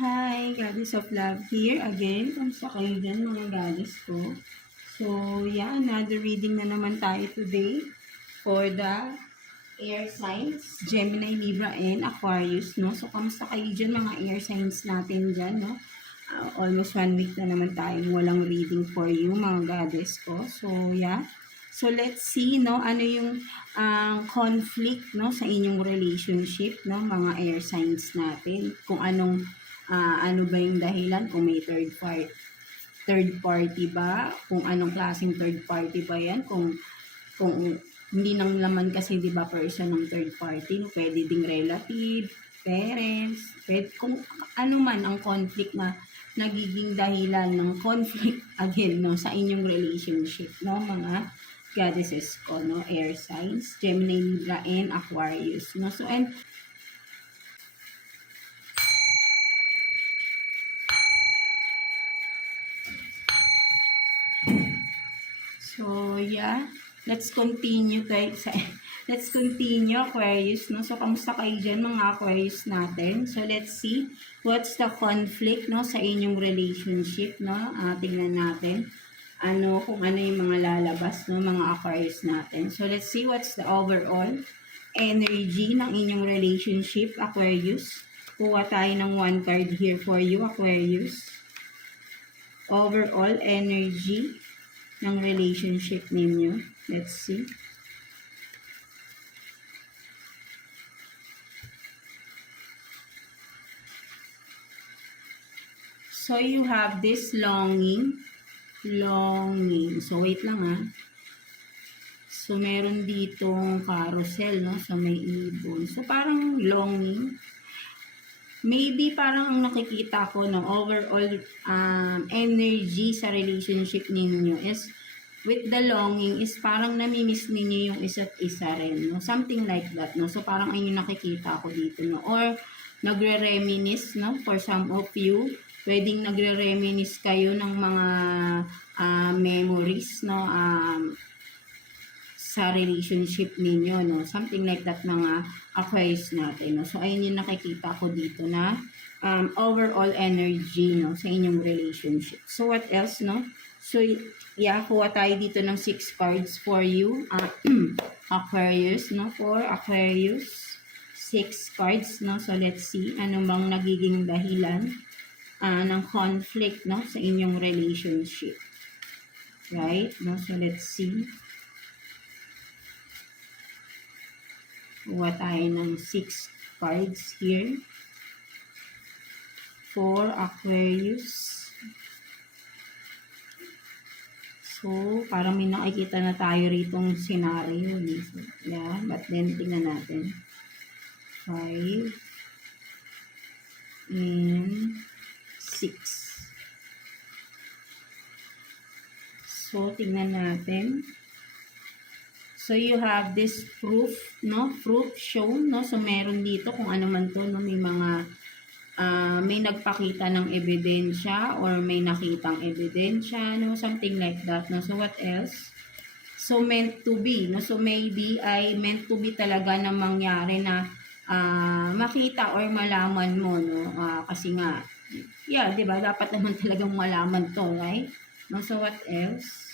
Hi, Goddess of Love here again. Kamusta kayo dyan mga goddess ko? So, yeah, another reading na naman tayo today for the air signs, Gemini, Libra, and Aquarius, no? So, kamusta kayo dyan mga air signs natin dyan, no? Almost 1 week na naman tayo walang reading for you mga goddess ko. So, yeah. So, let's see, no? Ano yung conflict, no? Sa inyong relationship, no? Mga air signs natin. Kung anong ano ba yung dahilan, kung may third party ba, kung anong klaseng third party ba yan, kung hindi nang laman kasi 'di ba person ng third party, no? Pwede ding relative, parents, kung ano man ang conflict na nagiging dahilan ng conflict again, no, sa inyong relationship, no, mga goddesses ko, no, air signs, Gemini, Libra, and Aquarius, no. So, yeah. Let's continue let's continue, Aquarius, no? So, kamusta kayo dyan, mga Aquarius natin? So, let's see what's the conflict, no, sa inyong relationship, no? Tingnan natin kung ano yung mga lalabas, no, mga Aquarius natin. So, let's see what's the overall energy ng inyong relationship, Aquarius. Kuha tayo ng 1 card here for you, Aquarius. Overall energy ng relationship ninyo. Let's see. So, you have this longing. So, wait lang So, meron ditong carousel, no? So, may ibon. So, parang longing. Maybe parang ang nakikita ko ng overall energy sa relationship ninyo is with the longing is parang namimiss ninyo yung isa't isa rin, no? Something like that, no? So, parang ayun yung nakikita ko dito, no? Or, nagre-reminisce, no? For some of you, pwedeng nagre-reminisce kayo ng mga memories, no? Sa relationship ninyo, no? Something like that, mga Aquarius natin, no? So, ayun yung nakikita ko dito na overall energy, no? Sa inyong relationship. So, what else, no? So, yeah, kuha tayo dito ng 6 cards for you, Aquarius, no? For Aquarius, 6 cards, no? So, let's see, ano bang nagiging dahilan ng conflict, no? Sa inyong relationship. Right? No? So, let's see. Kuha tayo ng 6 cards here for Aquarius. So, parang may nakikita na tayo ritong scenario. So, yeah, but then tingnan natin. 5 and 6. So, tingnan natin. So, you have this proof, no? Proof shown, no? So, meron dito kung ano man to, no? May mga, may nagpakita ng ebidensya or may nakitang ebidensya, no? Something like that, no? So, what else? So, meant to be, no? So, maybe ay meant to be talaga na mangyari na makita or malaman mo, no? Kasi nga, yeah, diba? Dapat naman talagang malaman to, right? No? So, what else?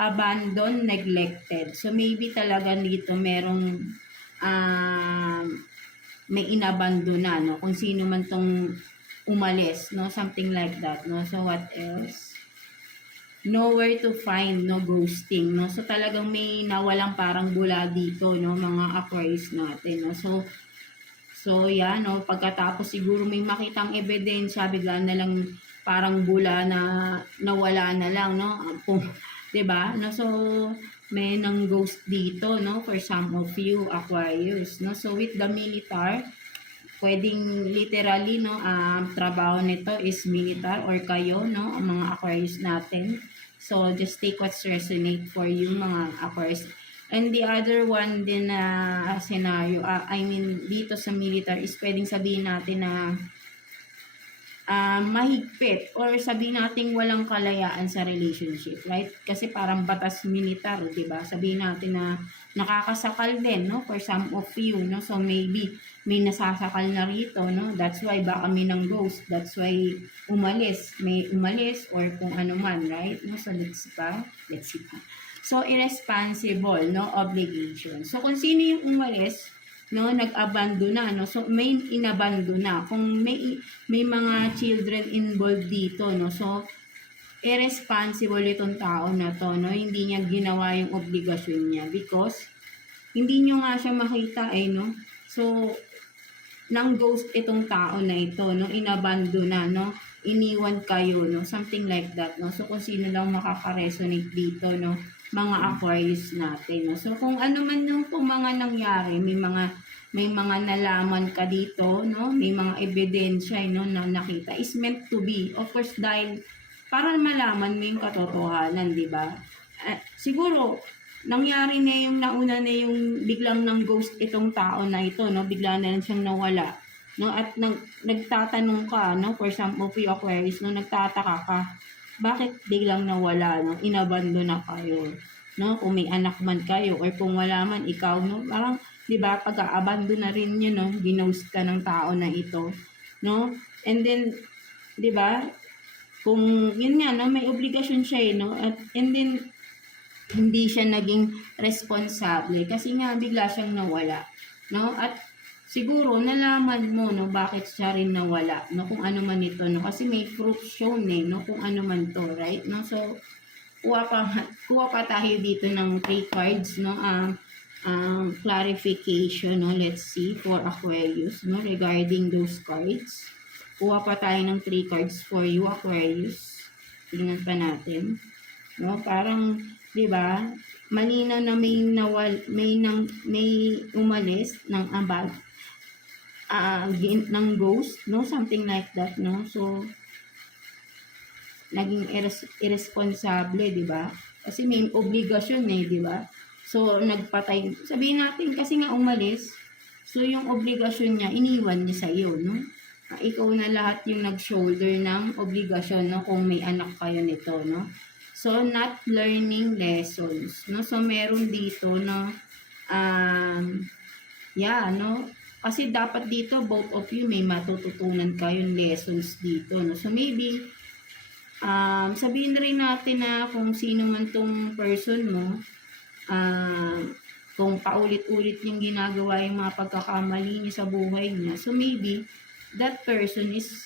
Abandoned, neglected. So, maybe talaga dito merong may inabandona, no? Kung sino man tong umalis, no? Something like that, no? So, what else? Nowhere to find, no? Ghosting, no? So, talagang may nawalang parang bula dito, no? Mga Aquarius natin, no? So, yeah, no? Pagkatapos siguro may makitang ebidensya, bigla na lang parang bula na nawala na lang, no? Kung 'di ba? No, so may nang ghost dito, no, for some of you Aquarius, no. So with the militar, pwedeng literally, no, trabaho nito is militar or kayo, no, ang mga Aquarius natin. So just take what's resonate for you, mga Aquarius. And the other one din na scenario, I mean dito sa militar is pwedeng sabihin natin na mahigpit or sabihin natin walang kalayaan sa relationship, right? Kasi parang batas militar, 'di ba? Sabihin natin na nakakasakal din, no? For some of you, no? So maybe may nasasakal na rito, no? That's why baka may ng ghost. That's why may umalis or kung ano man, right? No? So let's see pa. So irresponsible, no? Obligation. So kung sino yung umalis, no, nag-abandona, no, so may inabandona kung may mga children involved dito, no, so irresponsible itong tao na to, no, hindi niya ginawa yung obligasyon niya because hindi niyo nga siya makita no, so nang ghost itong tao na ito, no, inabandona, no, iniwan kayo, no, something like that, no, so kung sino lang makaka-resonate dito, no, mga Aquarius natin, no, so kung ano man yung mga nangyari, may mga nalaman ka dito, no, may mga ebidensya, no, na nakita, is meant to be, of course, dahil para malaman mo yung katotohanan, di ba? Siguro, nangyari na yung nauna na yung biglang ng ghost itong tao na ito, no? Bigla na lang siyang nawala, no? At nagtatanong ka, no? For some of you Aquarius, no? Nagtataka ka, bakit biglang nawala, no? Inabandon na kayo, no? Kung may anak man kayo or kung wala man ikaw, no? Parang, di ba, pag-aabandon na rin yun, no? Ginost ka ng tao na ito, no? And then, di ba, kung yun nga, no? May obligasyon siya, no? And then, hindi siya naging responsable kasi nga bigla siyang nawala, no? At siguro nalaman mo, no, bakit siya rin nawala, no, kung ano man ito, no, kasi may proof shown no, kung ano man to, right, no? So kuha pa tayo dito ng 3 cards, no, clarification, no, let's see for Aquarius, no, regarding those cards. Kuha pa tayo ng 3 cards for you Aquarius. Tingnan pa natin, no, parang 'di ba? Malinaw na may umalis ng ng ghost, no? Something like that, no? So naging irresponsible, 'di ba? Kasi may obligasyon 'di ba? So nagpatay. Sabihin natin kasi nga umalis. So yung obligasyon niya iniwan niya sa iyo, no? Ikaw na lahat yung nag-shoulder ng obligasyon, no? Kung may anak kayo nito, no? So, not learning lessons, no? So, meron dito, no? No? Kasi dapat dito, both of you, may matututunan kayong lessons dito, no? So, maybe, sabihin rin natin na kung sino man tong person mo, kung paulit-ulit yung ginagawa yung mga pagkakamali niya sa buhay niya, so maybe, that person is,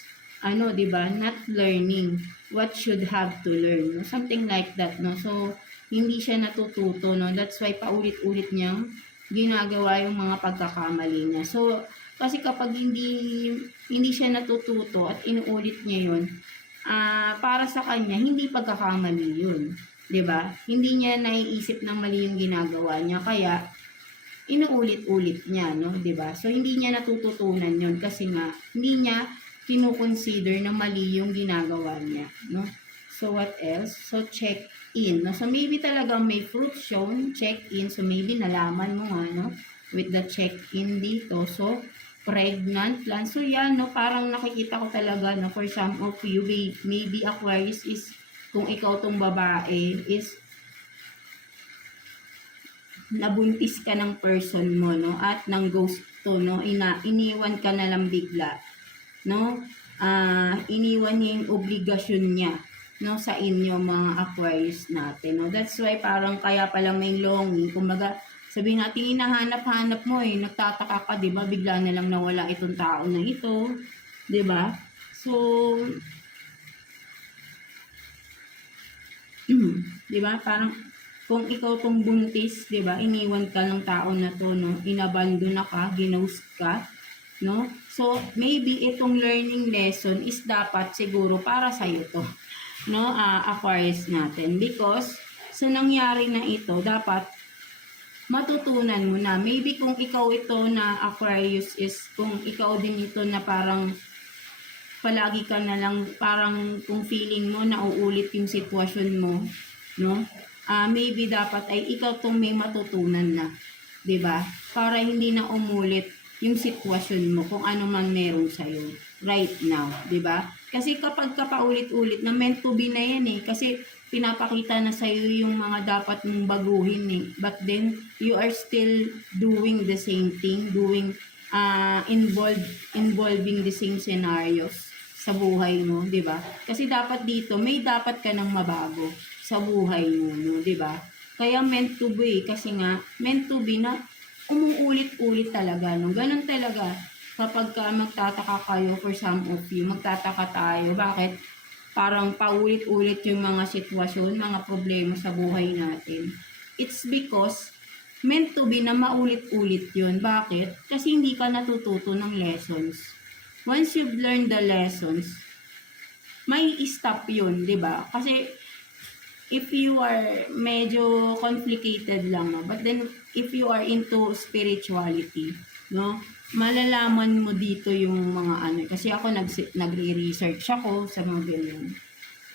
diba, not learning what should have to learn, no? Something like that, no? So, hindi siya natututo, no? That's why paulit-ulit niyang ginagawa yung mga pagkakamali niya. So, kasi kapag hindi siya natututo at inuulit niya yun, para sa kanya, hindi pagkakamali yun. 'Di ba? Hindi niya naiisip ng mali yung ginagawa niya, kaya inuulit-ulit niya, no? 'Di ba? So, hindi niya natututunan yun kasi nga, hindi niya kino-consider na mali yung ginagawa niya, no? So, what else? So, check in, no? So, maybe talagang may proof shown, check in. So, maybe nalaman mo nga, no? With the check in dito. So, pregnant lang. So, yan, no? Parang nakikita ko talaga, no? For some of you, maybe Aquarius is, kung ikaw tong babae, is nabuntis ka ng person mo, no? At ng ghost to, no? Iniwan ka na lang bigla, no? Iniwan niya yung obligasyon niya, no, sa inyo mga Aquarius natin, no? That's why parang kaya pala may longing, kumbaga sabihin natin hinahanap-hanap mo nagtataka ka, 'di ba? Bigla na lang nawala itong tao na ito, 'di ba? So 'di ba? Parang kung ikaw tong buntis, 'di ba? Iniwan ka ng tao na to, no? Inabandon na ka, ginost ka, no? So, maybe itong learning lesson is dapat siguro para sa iyo to, no? Aquarius natin. Because, sa nangyari na ito, dapat matutunan mo na. Maybe kung ikaw ito na Aquarius is, kung ikaw din ito na parang palagi ka na lang, parang kung feeling mo na uulit yung sitwasyon mo, no? Maybe dapat ay ikaw tong may matutunan na, 'di ba? Para hindi na umulit yung sitwasyon mo kung ano man meron sa iyo right now, 'di ba? Kasi kapag ka paulit-ulit na meant to be na yan eh. Kasi pinapakita na sa'yo yung mga dapat mong baguhin eh. But then, you are still doing the same thing, involving the same scenarios sa buhay mo, di ba? Kasi dapat dito, may dapat ka nang mabago sa buhay mo, no? Di ba? Kaya meant to be, kasi nga, meant to be na umuulit-ulit talaga, no? Ganun talaga. Kapag ka magtataka kayo, for some of you, magtataka tayo. Bakit? Parang paulit-ulit yung mga sitwasyon, mga problema sa buhay natin. It's because meant to be na maulit-ulit yun. Bakit? Kasi hindi ka natututo ng lessons. Once you've learned the lessons, may stop yun, di ba? Kasi if you are medyo complicated lang, no? But then if you are into spirituality, no? Malalaman mo dito yung mga ano. Kasi ako nagre-research ako sa mga ganyan.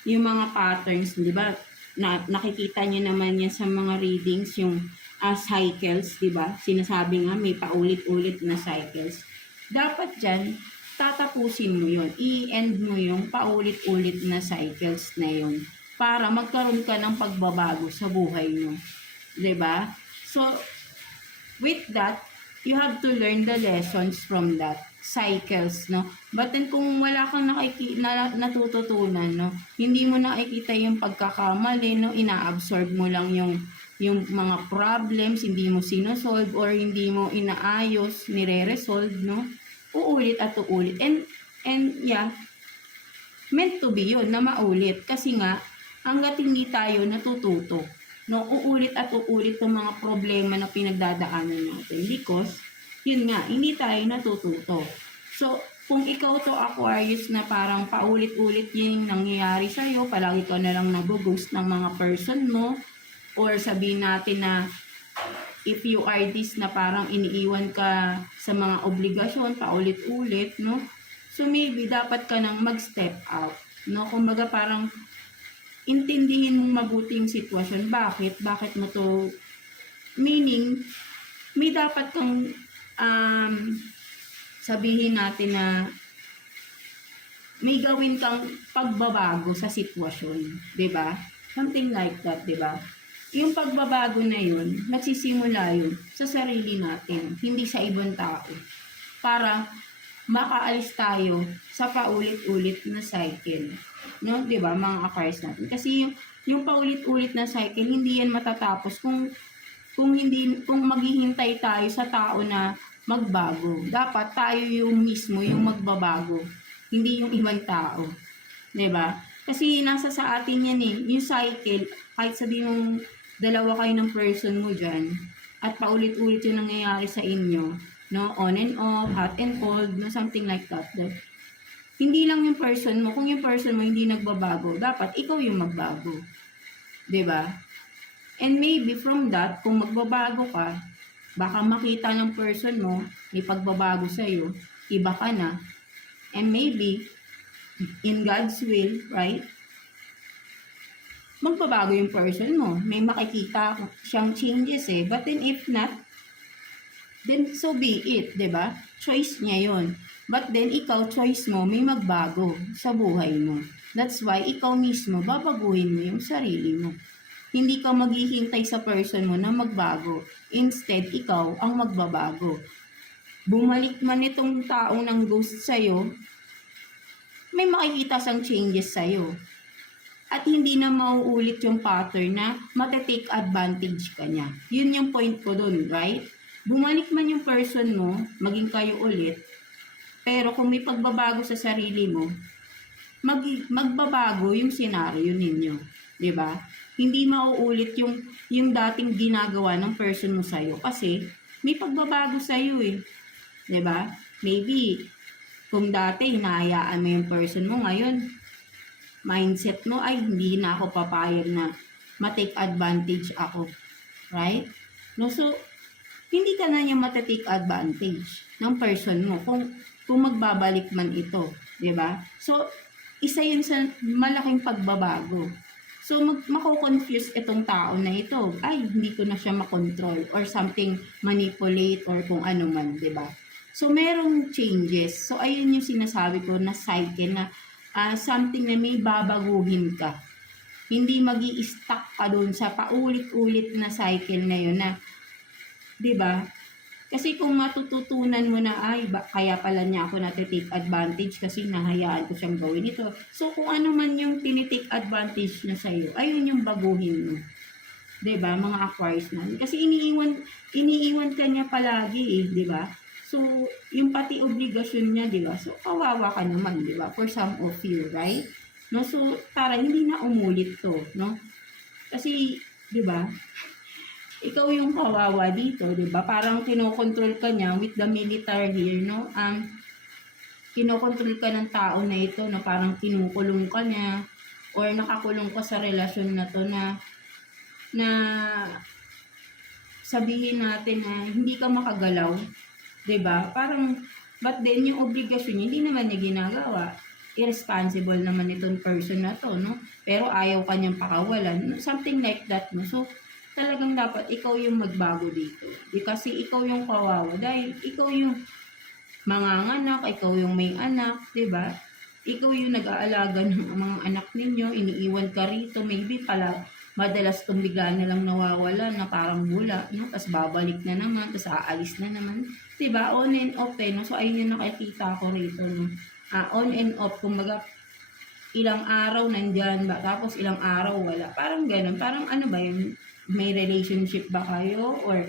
Yung mga patterns, di ba? Nakikita nyo naman yan sa mga readings, yung cycles, di ba? Sinasabi nga may paulit-ulit na cycles. Dapat dyan, tatapusin mo yun. I-end mo yung paulit-ulit na cycles na yun para magkaroon ka ng pagbabago sa buhay mo. Diba? So, with that, you have to learn the lessons from that cycles, no? But then, kung wala kang natututunan, no? Hindi mo nakikita yung pagkakamali, no? Ina-absorb mo lang yung mga problems, hindi mo sinosolve or hindi mo inaayos, nire-resolve, no? Uulit at uulit. And yeah, meant to be yun, na maulit. Kasi nga, hanggat hindi tayo natututo, no, uulit at uulit yung mga problema na pinagdadaanan natin because, yun nga, hindi tayo natututo. So, kung ikaw to Aquarius na parang paulit-ulit yung nangyayari sa'yo, palagi ka na lang nag-ghost ng mga person mo, or sabihin natin na if you are this na parang iniiwan ka sa mga obligasyon, paulit-ulit, no? So, maybe dapat ka nang mag-step out, no? Kumbaga parang intindihin mong mabuti yung sitwasyon. Bakit? Bakit mo to? Meaning, may dapat kang sabihin natin na may gawin kang pagbabago sa sitwasyon. Diba? Something like that, diba? Yung pagbabago na yun, nagsisimula yun sa sarili natin, hindi sa ibang tao. Para makaalis tayo sa paulit-ulit na cycle. No, 'di ba, mga Aquarius natin? Kasi yung paulit-ulit na cycle, hindi yan matatapos kung maghihintay tayo sa tao na magbago. Dapat tayo yung mismo yung magbabago, hindi yung ibang tao. 'Di ba? Kasi nasa sa atin yan eh, yung cycle, kahit sabihin mong dalawa kayo ng person mo diyan at paulit-ulit yung nangyayari sa inyo, no? On and off, hot and cold, no? Something like that. Hindi lang yung person mo. Kung yung person mo hindi nagbabago, dapat ikaw yung magbago. 'Di ba? And maybe from that, kung magbabago ka, baka makita ng person mo, may pagbabago sa'yo, iba ka na. And maybe, in God's will, right? Magbabago yung person mo. May makikita siyang changes eh. But then if not, then so be it, 'di ba? Choice niya 'yon. But then ikaw, choice mo, may magbago sa buhay mo. That's why ikaw mismo babaguhin mo yung sarili mo. Hindi ka maghihintay sa person mo na magbago. Instead, ikaw ang magbabago. Bumalik man itong taong ng ghost sa'yo, may makikita sang changes sa'yo. At hindi na mauulit yung pattern na matetake advantage ka niya. Yun yung point ko dun, right? Bumalik man yung person mo, maging kayo ulit, pero kung may pagbabago sa sarili mo, magbabago yung senaryo ninyo. 'Di ba? Hindi mauulit yung dating ginagawa ng person mo sa'yo kasi may pagbabago sa'yo eh. 'Di ba? Maybe, kung dati hinahayaan mo yung person mo, ngayon, mindset mo ay hindi na ako papayag na ma-take advantage ako. Right? No, so, hindi ka na niya matitake advantage ng person mo kung magbabalik man ito, 'di ba? So, isa 'yun sa malaking pagbabago. So, mako-confuse itong tao na ito. Ay, hindi ko na siya makontrol or something manipulate or kung ano man, 'di ba? So, merong changes. So, ayun yung sinasabi ko na cycle na something na may babaguhin ka. Hindi magi-stuck ka dun sa paulit-ulit na cycle na yun na, 'di ba? Kasi kung matututunan mo na, ay, kaya pala niya ako natitake advantage kasi nahayaan ko siyang gawin ito. So, kung ano man yung tinitake advantage na sa'yo, ayun yung baguhin mo. 'Di ba, mga Aquarius na. Kasi iniiwan ka niya palagi 'di ba? So, yung pati obligasyon niya, 'di ba? So, kawawa ka naman, 'di ba? For some of you, right? No, so para hindi na umulit 'to, no? Kasi, 'di ba? Ikaw yung kawawa dito, 'di ba? Parang kinokontrol ka niya with the military here, no? Kinokontrol ka ng tao na ito, na parang kinukulong ka niya or nakakulong ka sa relasyon na 'to na sabihin natin na hindi ka makagalaw, 'di ba? Parang but then yung obligasyon niya, hindi naman niya ginagawa. Irresponsible naman itong person na 'to, no? Pero ayaw kanyang pakawalan, something like that, no? So talagang dapat ikaw yung magbago dito. Kasi ikaw yung kawawa dahil ikaw yung manganganak, ikaw yung may anak, 'di ba? Ikaw yung nag-aalaga ng mga anak ninyo, iniiwan ka rito, maybe pala madalas kung bigla na lang nawawala na parang bula, no? Tapos babalik na naman, tapos aalis na naman. 'Di ba? On and off no? So ayun yung nakikita ko rito, no? On and off, kumbaga ilang araw nandyan ba, tapos ilang araw wala. Parang ganun. Parang ano ba yun? May relationship ba kayo? Or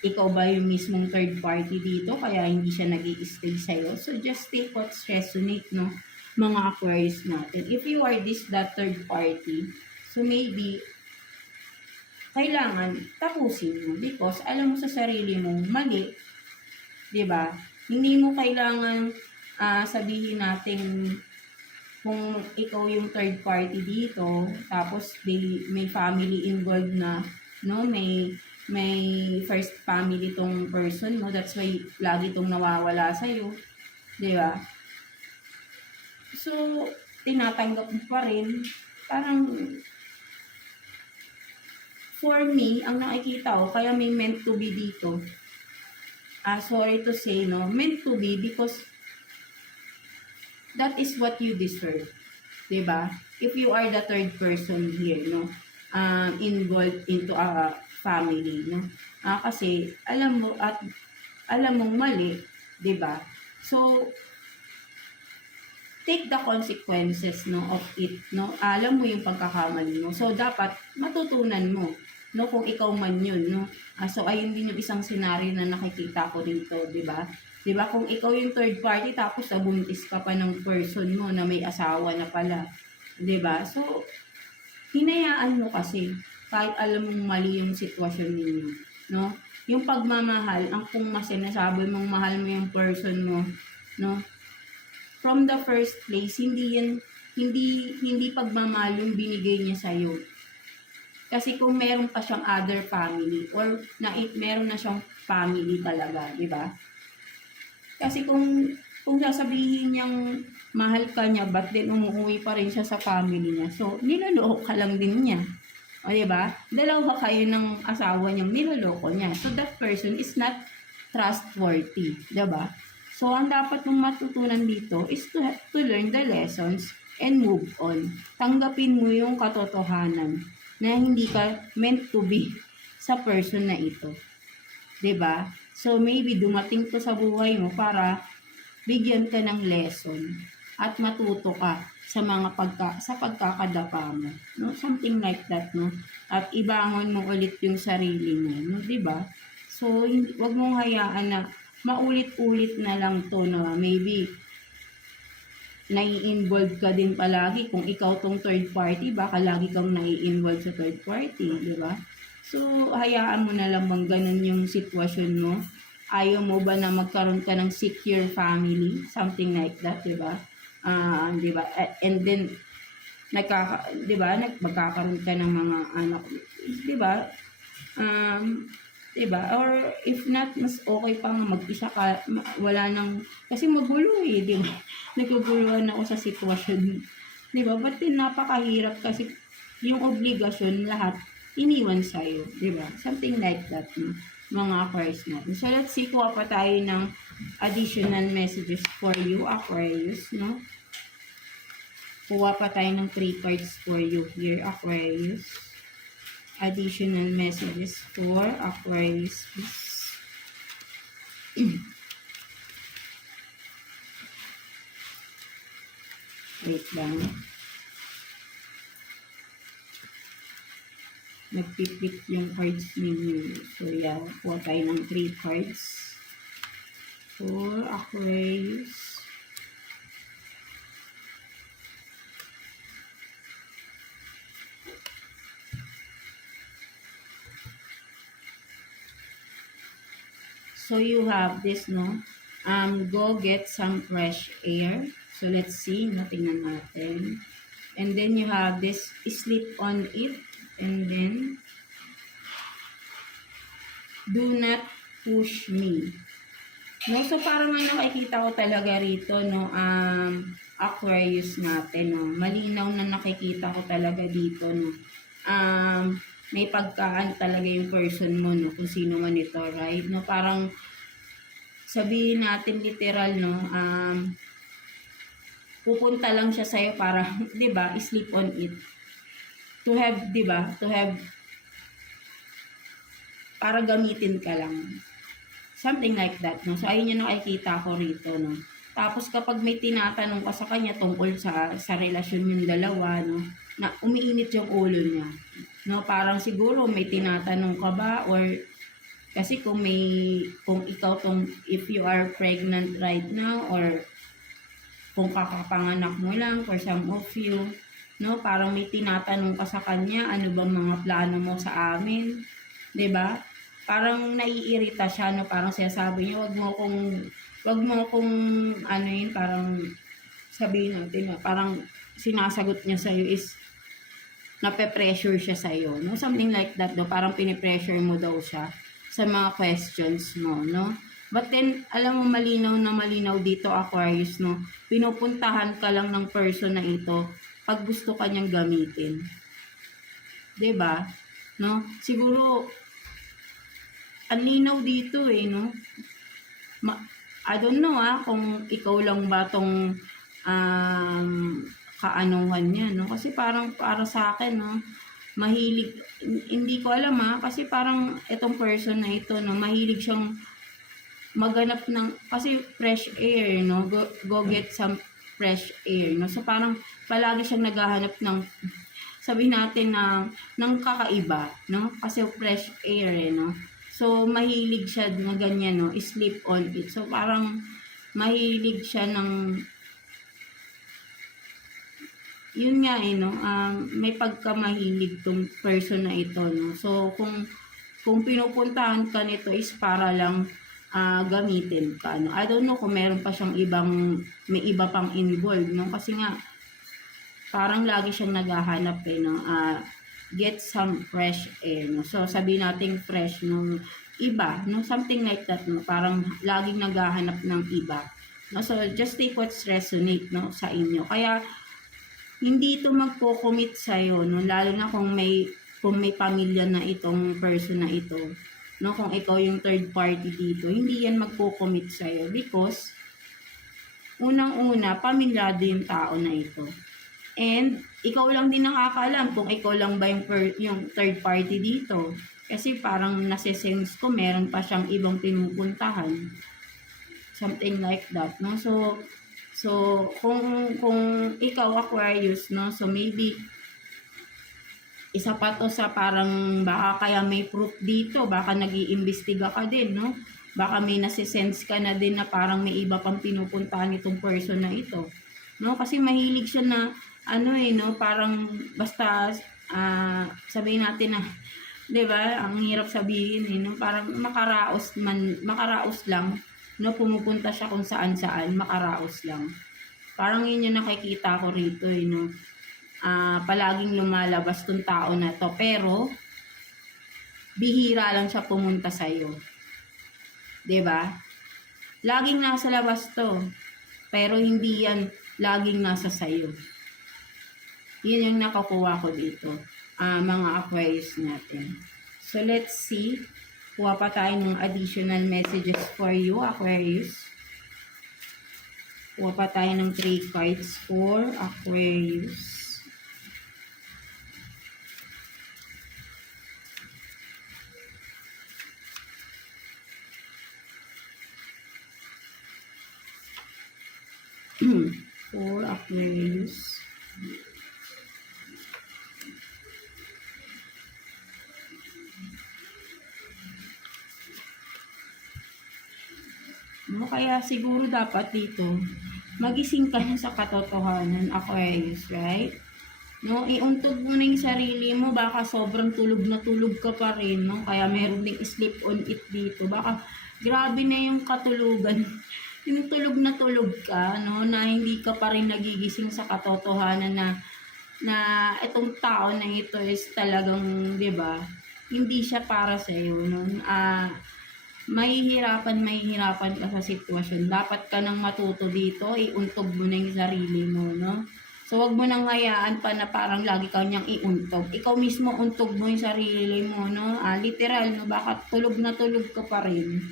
ikaw ba yung mismong third party dito kaya hindi siya nag-i-stay sa'yo? So just take what's resonate, no? Mga Aquarius natin. If you are that third party, so maybe kailangan tapusin mo because alam mo sa sarili mo mali, 'di ba? Hindi mo kailangan sabihin natin kung ikaw yung third party dito, tapos may family involved na, no? May first family tong person, no? That's why lagi tong nawawala sa'yo, 'di ba? So, tinatanggap mo pa rin. Parang, for me, ang nakikita ko, kaya may meant to be dito. Sorry to say, no? Meant to be because that is what you deserve. 'Di ba? If you are the third person here, no? Involved into a family, no? Kasi alam mo mong mali, 'di ba? So take the consequences, no, of it, no? Alam mo yung pagkakamali mo. So dapat matutunan mo, no, kung ikaw man yun, no? So ayun din yung isang scenario na nakikita ko dito, 'di ba? 'Di ba, kung ikaw yung third party tapos nabuntis ka pa ng person mo na may asawa na pala, 'di ba? So hinayaan mo kasi kahit alam mong mali yung sitwasyon ninyo, no? Yung pagmamahal, ang kung sinasabi mong mahal mo yung person mo, no? From the first place, hindi pagmamahal yung binigay niya sa iyo. Kasi kung meron pa siyang other family or meron na siyang family talaga, 'di ba? Kasi kung sasabihin niyang mahal ka niya, but then umuwi pa rin siya sa family niya. So, niloloko ka lang din niya. O, diba? Dalawa kayo ng asawa niyang niloloko niya. So, that person is not trustworthy. Diba? So, ang dapat mong matutunan dito is to learn the lessons and move on. Tanggapin mo yung katotohanan na hindi ka meant to be sa person na ito. 'Di ba? So maybe dumating to sa buhay mo para bigyan ka ng lesson at matuto ka sa mga pagkakadapa mo, no? Something like that, no? At ibangon mo ulit yung sarili mo, no? 'Di ba? So wag mong hayaan na maulit-ulit na lang to, no? Maybe nai-involve ka din palagi kung ikaw tong third party, baka lagi kang nai-involve sa third party, 'di ba? So, hayaan mo na lang bang ganun yung sitwasyon mo? Ayaw mo ba na magkaroon ka ng secure family? Something like that, di ba? Di ba? And then, magkakaroon ka ng mga anak, di ba? Di ba? Or if not, mas okay pa nga mag-isa ka, wala nang, kasi magulo di ba? Naguguluhan ako sa sitwasyon. Di ba? But then, napakahirap kasi yung obligasyon lahat iniwan sa'yo, di ba? Something like that, no? Mga Aquarius natin. So, let's see, kuha pa tayo ng additional messages for you, Aquarius, no? Kuha pa tayo ng 3 cards for you here, Aquarius. Additional messages for Aquarius, please. Wait lang. Nagpipit yung cards ninyo. So, yeah. Kuha tayo ng 3 cards for Aquarius. So, you have this, no? Go get some fresh air. So, let's see. Tingnan natin. And then, you have this, sleep on it. And then, do not push me. No? So, parang nakikita ko talaga rito, no? Aquarius natin, no? Malinaw na nakikita ko talaga dito, no? May pagkaan talaga yung person mo, no? Kung sino man ito, right? No? Parang, sabihin natin literal, no? Pupunta lang siya sa'yo para, di ba, sleep on it. To have, di ba? To have, para gamitin ka lang. Something like that, no? So, ayun yung nakikita ko rito, no? Tapos, kapag may tinatanong ka sa kanya tungkol sa relasyon yung dalawa, no? Na umiinit yung ulo niya. No? Parang siguro may tinatanong ka ba? Or, kasi kung ikaw if you are pregnant right now, or kung kakapanganak mo lang, for some of you, no? Parang may tinatanong ka sa kanya, ano ba mga plano mo sa amin? 'Di ba? Parang naiirita siya, no? Parang sinasabi niya, wag mo kong ano yun, parang sabihin natin, no? Parang sinasagot niya sa'yo is nape-pressure siya sa'yo, no? Something like that, no? Parang pinipressure mo daw siya sa mga questions mo, no? But then, alam mo, malinaw na malinaw dito, Aquarius, no? Pinupuntahan ka lang ng person na ito pag gusto ka niyang gamitin. 'Di ba? No? Siguro, ang linaw dito no? I don't know kung ikaw lang ba tong kaanuhan niya, no? Kasi parang para sa akin, no? Mahilig, hindi ko alam kasi parang itong person na ito, no? Mahilig siyang maganap ng, kasi fresh air, no? Go get some fresh air, no? So parang palagi siyang naghahanap ng, sabihin natin ng kakaiba, no? Kasi fresh air, no? So mahilig siya na ganyan, no? Sleep on it. So parang mahilig siya ng, yun nga no? May pagkamahilig tong person na ito, no? So kung pinupuntahan ka nito is para lang gamitin ka, no? I don't know kung meron pa siyang may iba pang involved, no? Kasi nga, parang lagi siyang naghahanap, no? Get some fresh air, no? So, sabihin natin fresh, no? Iba, no? Something like that, no? Parang laging naghahanap ng iba, no? So, just take what's resonate, no? Sa inyo. Kaya, hindi ito magko-commit sa'yo, no? Lalo na kung may pamilya na itong person na ito, no? Kung ikaw yung third party dito, hindi yan magko-commit sa'yo because unang-una, pamilyado yung tao na ito. And ikaw lang din nakakaalam kung ikaw lang ba yung third party dito. Kasi parang nasa-sense ko meron pa siyang ibang pinupuntahan. Something like that, no? So kung ikaw Aquarius, no? So maybe isa pa to sa parang baka kaya may proof dito, baka nag-iimbestiga ka din, no? Baka may nasisense ka na din na parang may iba pang pinupuntahan itong person na ito, no? Kasi mahilig siya na, no? Parang basta, sabihin natin na, di ba? Ang hirap sabihin, no? Parang makaraos lang, no? Pumupunta siya kung saan-saan, makaraos lang. Parang yun yung nakikita ko rito, no? Palaging lumalabas tong tao na to, pero bihira lang siya pumunta sa'yo. 'Di ba? Laging nasa labas to, pero hindi yan laging nasa sa'yo. Yun yung nakukuha ko dito, mga Aquarius natin. So let's see, kuha pa tayo ng additional messages for you, Aquarius. Kuha pa tayo ng 3 cards for Aquarius. For Aquarius. No, kaya siguro dapat dito, magising ka na sa katotohanan, Aquarius, right? No, iuntog mo na yung sarili mo, baka sobrang tulog na tulog ka pa rin, no? Kaya meron ding sleep on it dito. Baka grabe na yung katulugan. Yung tulog na tulog ka, no? Na hindi ka pa rin nagigising sa katotohanan na itong tao na ito is talagang, 'di ba? Hindi siya para sa iyo, no? Mahihirapan ka sa sitwasyon. Dapat ka nang matuto dito, iuntog mo na yung sarili mo, no? So, wag mo nang hayaan pa na parang lagi ka niyang iuntog. Ikaw mismo untog mo yung sarili mo, no? Literal, no? Baka tulog na tulog ka pa rin.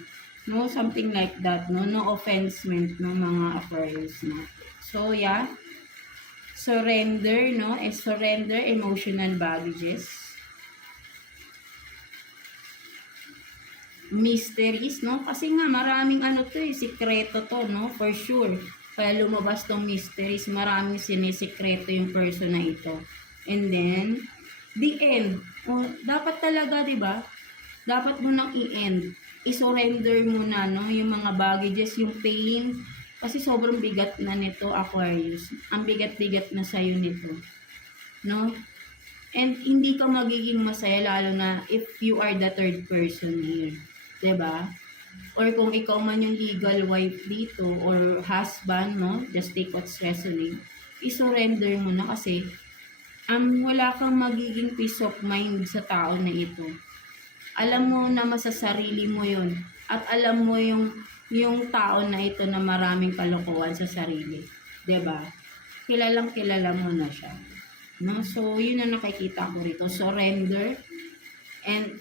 No? Something like that, no? No offensement, no? Mga Aquarius na. So, yeah. Surrender, no? Surrender emotional baggages. Mysteries, no? Kasi nga maraming ano to sikreto to, no? For sure. Kaya lumabas tong mysteries, maraming sinisikreto yung person na ito. And then, the end. Dapat talaga, 'di ba? Dapat mo nang i-end. I-surrender mo na, no? Yung mga baggages, yung pain. Kasi sobrang bigat na nito, Aquarius. Ang bigat-bigat na sa'yo nito. No? And hindi ka magiging masaya lalo na if you are the third person here. 'Di ba? Or kung ikaw man yung legal wife dito or husband, no? Just take what's resonate. I-surrender mo na kasi wala kang magiging peace of mind sa tao na ito. Alam mo na masasarili mo yun. At alam mo yung tao na ito na maraming kalokohan sa sarili. 'Di ba? Kilalang kilala mo na siya. No? So, yun ang nakikita ko rito. Surrender and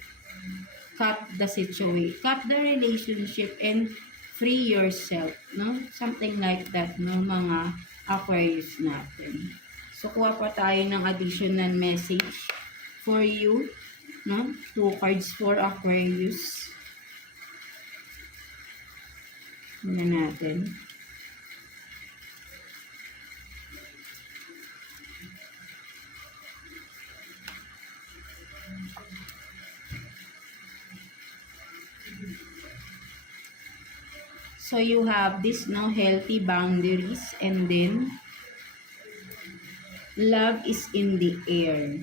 cut the situation, cut the relationship and free yourself, no? Something like that, no, mga Aquarius natin. So, kuha pa tayo ng additional message for you, no? 2 cards for Aquarius. Tingnan natin. So, you have this, no, healthy boundaries, and then, love is in the air.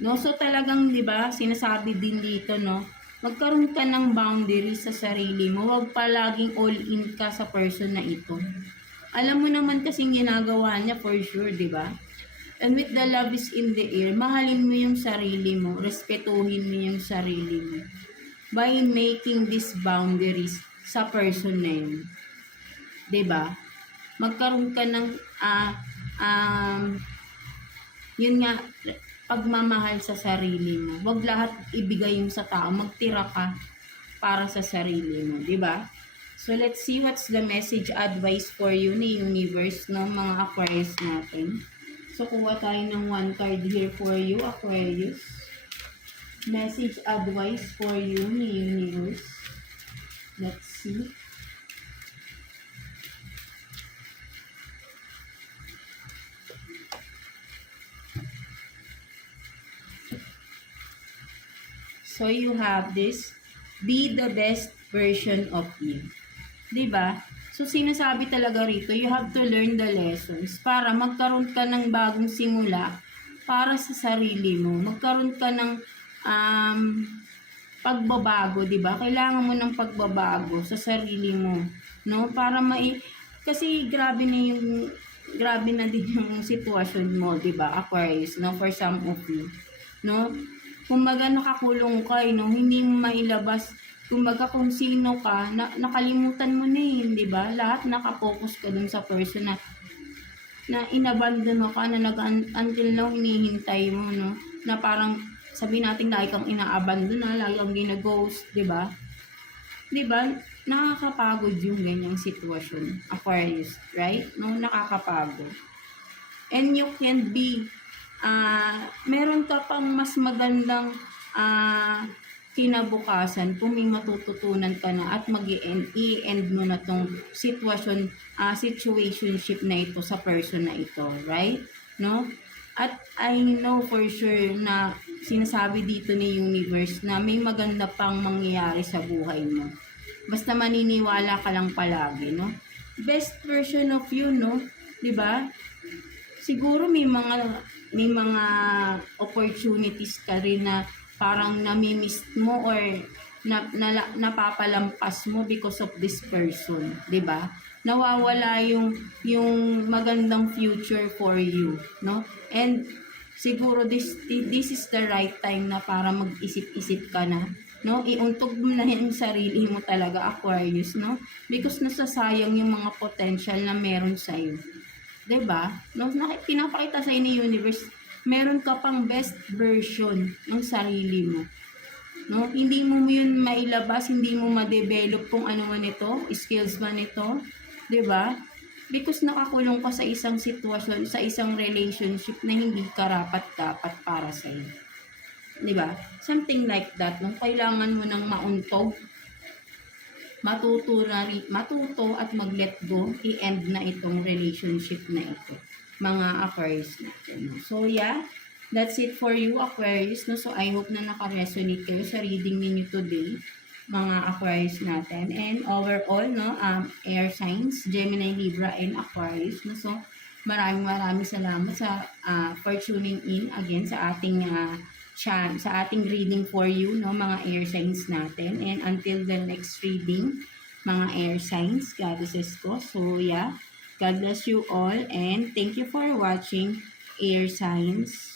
No, so talagang, di ba, sinasabi din dito, no, magkaroon ka ng boundaries sa sarili mo. Huwag palaging all in ka sa person na ito. Alam mo naman kasing ginagawa niya for sure, di ba? And with the love is in the air, mahalin mo yung sarili mo, respetuhin mo yung sarili mo. By making these boundaries sa person na yun. 'Di ba? Magkaroon ka ng yun nga, pagmamahal sa sarili mo. Huwag lahat ibigay yung sa tao. Magtira ka para sa sarili mo, 'di ba? So let's see what's the message advice for you ni universe, no, mga Aquarius natin. So kuha tayo ng 1 card here for you, Aquarius. Message advice for you ni universe. Let's see. So you have this, be the best version of you. 'Di ba? So sinasabi talaga rito, you have to learn the lessons para magkaroon ka ng bagong simula para sa sarili mo. Magkaroon ka ng pagbabago, 'di ba? Kailangan mo ng pagbabago sa sarili mo, no? Para kasi grabe na din yung sitwasyon mo, 'di ba? Aquarius, no, for some of you, no? Kumbaga nakakulong ka, no? Hindi mo mailabas. Kumbaga kung sino ka, nakalimutan mo na 'yun, 'di ba? Lahat nakafocus ka dun sa person na inabandon mo ka, na until now hinihintay mo, no? Na parang sabihin natin lagi kang ina-abandon, lagi kang gina-ghost, 'di ba? 'di ba, nakakapagod yung ganyang sitwasyon, Aquarius, right? No, nakakapagod. And you can be, meron ka pang mas magandang kinabukasan kung may matututunan ka na at i-end mo na tong situationship na ito sa person na ito, right? No? At I know for sure na sinasabi dito ni universe na may maganda pang mangyayari sa buhay mo. Basta maniniwala ka lang palagi, no? Best version of you, no? 'Di ba? Siguro may mga opportunities ka rin na parang nami-miss mo or napapalampas mo because of this person, 'di ba? Nawawala yung magandang future for you, no? And siguro this is the right time na para mag-isip-isip ka na, no? Iuntog mo na yung sarili mo talaga, Aquarius, no? Because nasasayang yung mga potential na meron sa'yo. 'Di ba? No, pinapakita sa ni universe, meron ka pang best version ng sarili mo. No, hindi mo yun mailabas, hindi mo ma-develop kung ano man ito, skills man ito, 'di ba? Because nakakulong ka sa isang sitwasyon, sa isang relationship na hindi karapat-dapat para sa iyo. 'Di ba? Something like that, no? Kailangan mo nang mauntog, matuto at mag-let go, i-end na itong relationship na ito, mga Aquarius natin. No? So yeah, that's it for you, Aquarius. No? So I hope na naka-resonate kayo sa reading ninyo today, mga Aquarius natin. And overall, no, air signs, Gemini, Libra, and Aquarius. No? So maraming salamat for tuning in again sa ating sa ating reading for you, no, mga air signs natin. And until the next reading, mga air signs, goddesses ko. So yeah, God bless you all and thank you for watching, air signs.